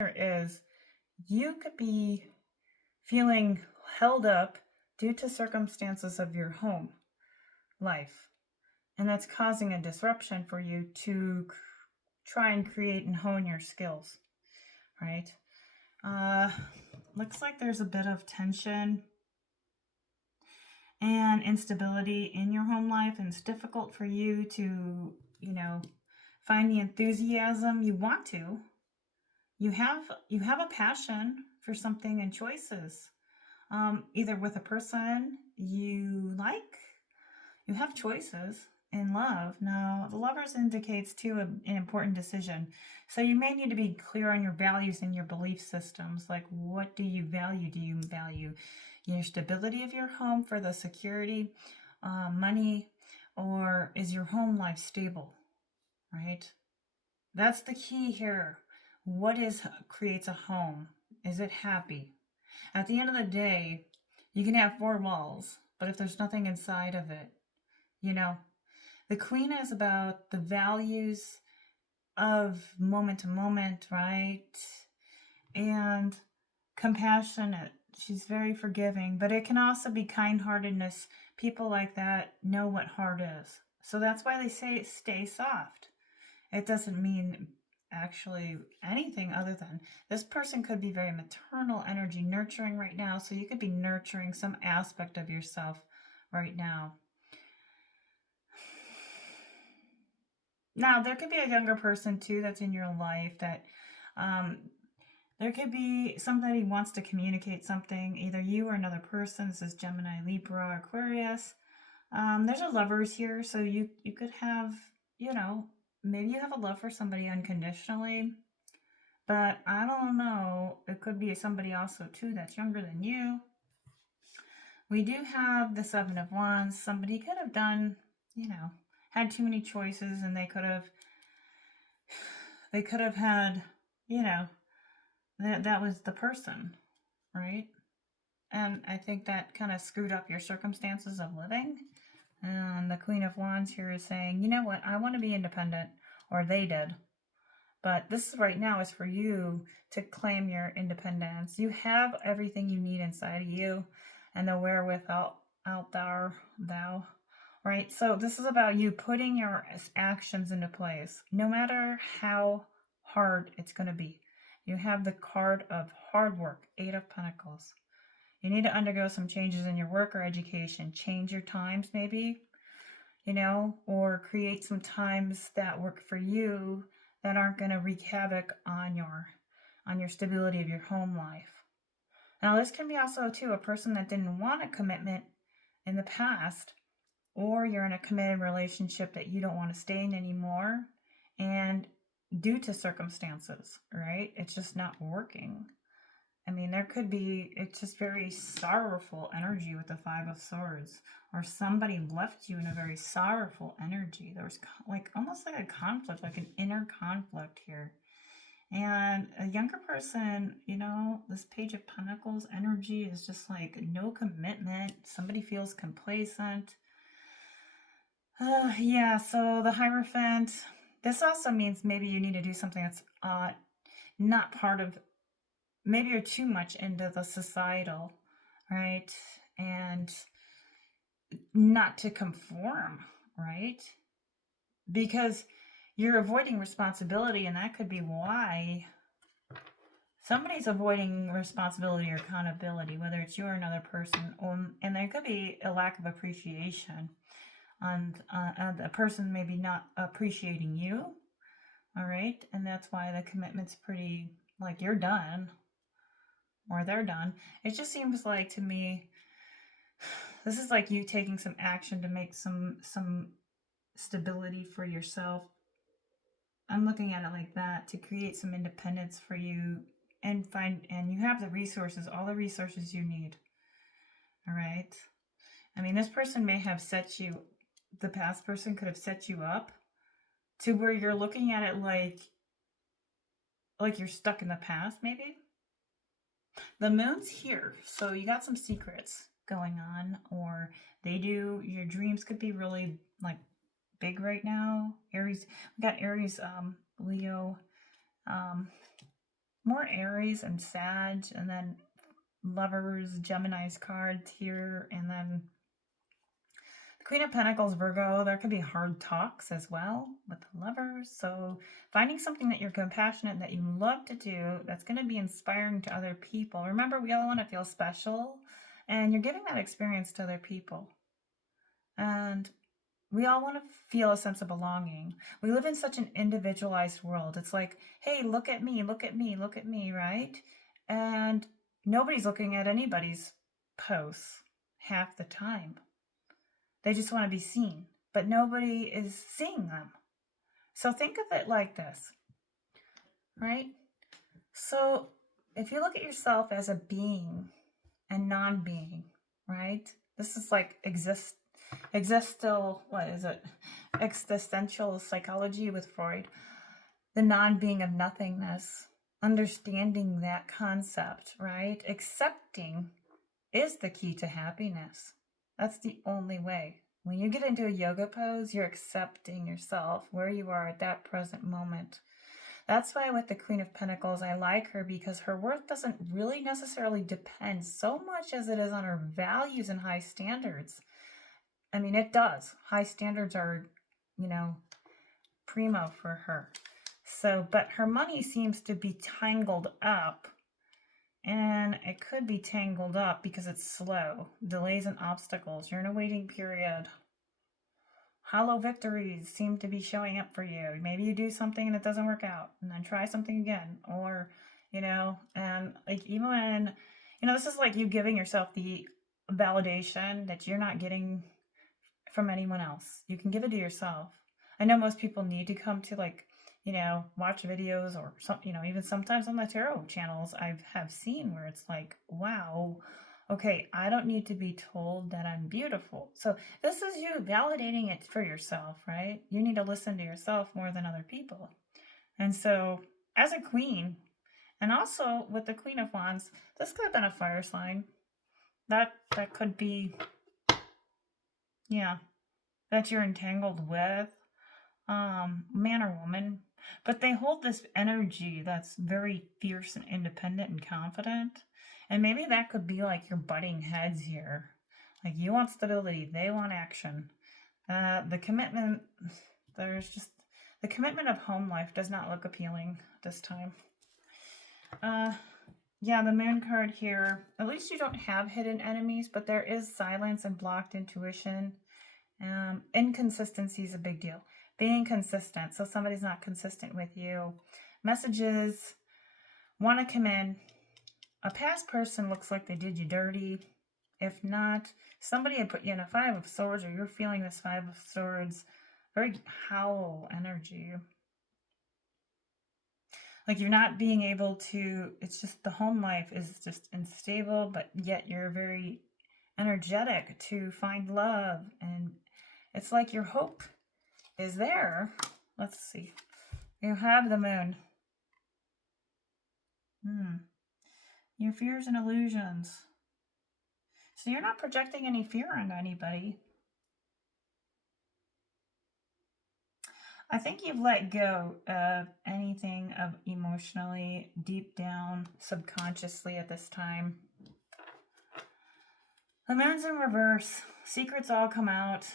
is you could be feeling held up due to circumstances of your home life. And that's causing a disruption for you to try and create and hone your skills, right? Uh, Looks like there's a bit of tension and instability in your home life, and it's difficult for you to, find the enthusiasm you want to. You have a passion for something and choices, either with a person you like. You have choices in love. Now, the lovers indicates too an important decision. So you may need to be clear on your values and your belief systems. Like, what do you value? Do you value your stability of your home for the security, money, or is your home life stable? Right? That's the key here. What creates a home? Is it happy? At the end of the day, you can have four walls, but if there's nothing inside of it, you know, the queen is about the values of moment to moment, right? And compassionate. She's very forgiving, but it can also be kind-heartedness. People like that know what hard is. So that's why they say stay soft. It doesn't mean actually anything other than this person could be very maternal energy, nurturing right now. So you could be nurturing some aspect of yourself right now. Now, there could be a younger person too that's in your life that there could be somebody who wants to communicate something, either you or another person. This is Gemini, Libra, Aquarius. There's a lovers here, so you could have, maybe you have a love for somebody unconditionally, but I don't know. It could be somebody also too that's younger than you. We do have the Seven of Wands. Somebody could have done, had too many choices, and they could have had, that was the person, right? And I think that kind of screwed up your circumstances of living. And the Queen of Wands here is saying, you know what, I want to be independent, or they did. But this right now is for you to claim your independence. You have everything you need inside of you, and the wherewithal out thou, right? So this is about you putting your actions into place, no matter how hard it's going to be. You have the card of hard work, Eight of Pentacles. You need to undergo some changes in your work or education. Change your times maybe, or create some times that work for you that aren't going to wreak havoc on your stability of your home life. Now, this can be also too a person that didn't want a commitment in the past, or you're in a committed relationship that you don't want to stay in anymore, and due to circumstances, right? It's just not working. I mean, there could be, it's just very sorrowful energy with the Five of Swords, or somebody left you in a very sorrowful energy. There's almost like a conflict, like an inner conflict here. And a younger person, this Page of Pentacles energy is just like no commitment. Somebody feels complacent. Yeah, so the Hierophant, this also means maybe you need to do something that's not part of, maybe you're too much into the societal, right? And not to conform, right? Because you're avoiding responsibility, and that could be why somebody's avoiding responsibility or accountability, whether it's you or another person. And there could be a lack of appreciation, and a person maybe not appreciating you, all right? And that's why the commitment's pretty, like, you're done, or they're done. It just seems like to me, this is like you taking some action to make some stability for yourself. I'm looking at it like that, to create some independence for you, and you have the resources, all the resources you need. All right. I mean, this person may have the past person could have set you up to where you're looking at it like you're stuck in the past, maybe. The moon's here, so you got some secrets going on, or your dreams could be really like big right now. Aries, we got Aries, Leo, more Aries and Sag, and then Lovers, Gemini's cards here, and then the Queen of Pentacles, Virgo. There could be hard talks as well with the Lovers. So finding something that you're compassionate, that you love to do, that's going to be inspiring to other people. Remember, we all want to feel special, and you're giving that experience to other people. And we all want to feel a sense of belonging. We live in such an individualized world. It's like, hey, look at me, look at me, look at me, right? And nobody's looking at anybody's posts half the time. They just want to be seen, but nobody is seeing them. So think of it like this, right? So if you look at yourself as a being and non-being, right? This is like existential psychology with Freud, the non-being of nothingness, understanding that concept, right? Accepting is the key to happiness. That's the only way. When you get into a yoga pose, you're accepting yourself where you are at that present moment. That's why with the Queen of Pentacles, I like her because her worth doesn't really necessarily depend so much as it is on her values and high standards. I mean, it does. High standards are, primo for her. So, but her money seems to be tangled up, and it could be tangled up because it's slow. Delays and obstacles. You're in a waiting period. Hollow victories seem to be showing up for you. Maybe you do something and it doesn't work out, and then try something again. Or, and like even when, this is like you giving yourself the validation that you're not getting from anyone else. You can give it to yourself. I know most people need to come to watch videos or some, even sometimes on the tarot channels I have seen where it's like, wow, okay, I don't need to be told that I'm beautiful. So this is you validating it for yourself, right? You need to listen to yourself more than other people. And so as a queen, and also with the Queen of Wands, this could have been a fire sign. That could be, that you're entangled with, man or woman. But they hold this energy that's very fierce and independent and confident. And maybe that could be like you're butting heads here. Like you want stability, they want action. The commitment of home life does not look appealing this time. The Moon card here, at least you don't have hidden enemies, but there is silence and blocked intuition. Inconsistency is a big deal. Being consistent, so somebody's not consistent with you. Messages want to come in. A past person looks like they did you dirty. If not, somebody had put you in a Five of Swords, or you're feeling this Five of Swords. Very hollow energy. Like you're not being able to, it's just the home life is just unstable, but yet you're very energetic to find love. And it's like your hope is there. Let's see. You have the Moon. Your fears and illusions. So you're not projecting any fear on anybody. I think you've let go of anything of emotionally deep down, subconsciously at this time. The Moon's in reverse. Secrets all come out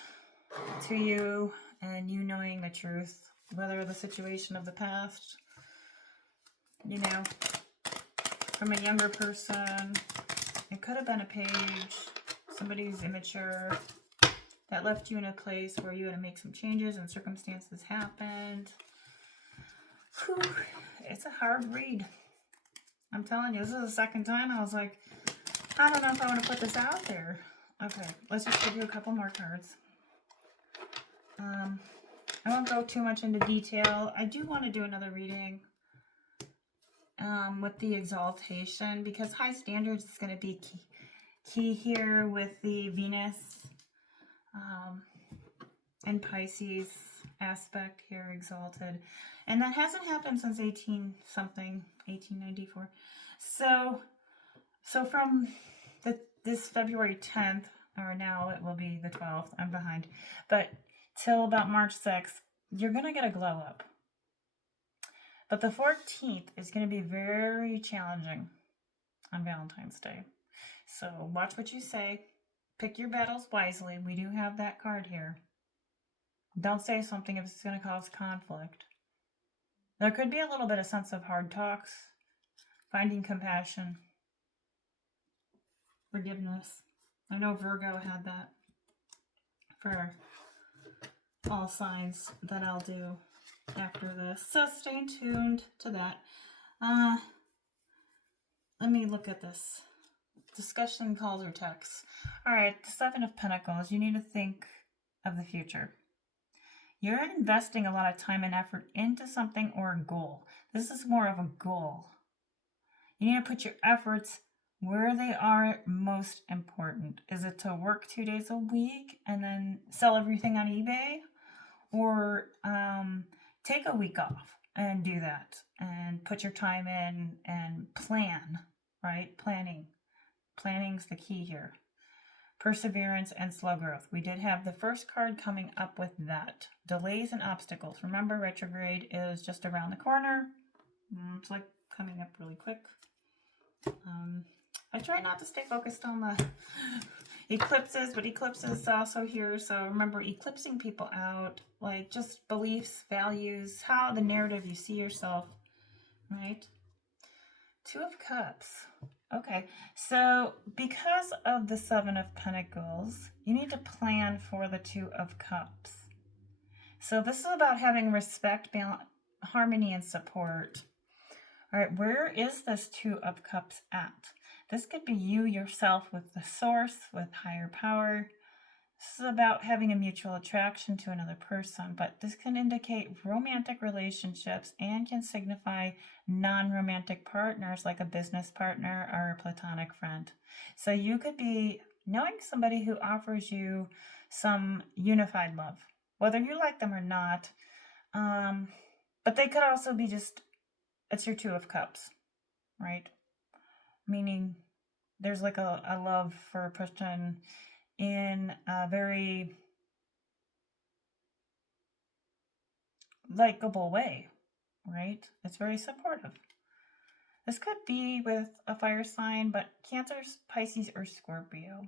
to you, and you knowing the truth, whether the situation of the past, from a younger person. It could have been a page, somebody who's immature, that left you in a place where you had to make some changes and circumstances happened. Whew, it's a hard read. I'm telling you, this is the second time I was like, I don't know if I want to put this out there. Okay, let's just give you a couple more cards. I won't go too much into detail. I do want to do another reading with the exaltation, because high standards is going to be key here with the Venus and Pisces aspect here, exalted. And that hasn't happened since 1894. So from this February 10th, or now it will be the 12th, I'm behind, but till about March 6th, you're going to get a glow up. But the 14th is going to be very challenging on Valentine's Day. So watch what you say. Pick your battles wisely. We do have that card here. Don't say something if it's going to cause conflict. There could be a little bit of sense of hard talks, finding compassion, forgiveness. I know Virgo had that for all signs that I'll do after this. So stay tuned to that. Let me look at this. Discussion, calls, or texts. All right, the Seven of Pentacles. You need to think of the future. You're investing a lot of time and effort into something or a goal. This is more of a goal. You need to put your efforts where they are most important. Is it to work 2 days a week and then sell everything on eBay? Or take a week off and do that and put your time in and plan, right? Planning's the key here. Perseverance and slow growth. We did have the first card coming up with that. Delays and obstacles. Remember, retrograde is just around the corner. It's like coming up really quick. I try not to stay focused on the eclipses, but eclipses is also here. So remember, eclipsing people out, like just beliefs, values, how the narrative you see yourself, right? Two of Cups. Okay, so because of the Seven of Pentacles, you need to plan for the Two of Cups. So this is about having respect, harmony, and support. All right, where is this Two of Cups at? This could be you yourself with the source, with higher power. This is about having a mutual attraction to another person, but this can indicate romantic relationships and can signify non-romantic partners like a business partner or a platonic friend. So you could be knowing somebody who offers you some unified love, whether you like them or not. But they could also be just, it's your Two of Cups, right? Meaning there's like a love for a person in a very likable way, right? It's very supportive. This could be with a fire sign, but Cancer, Pisces, or Scorpio.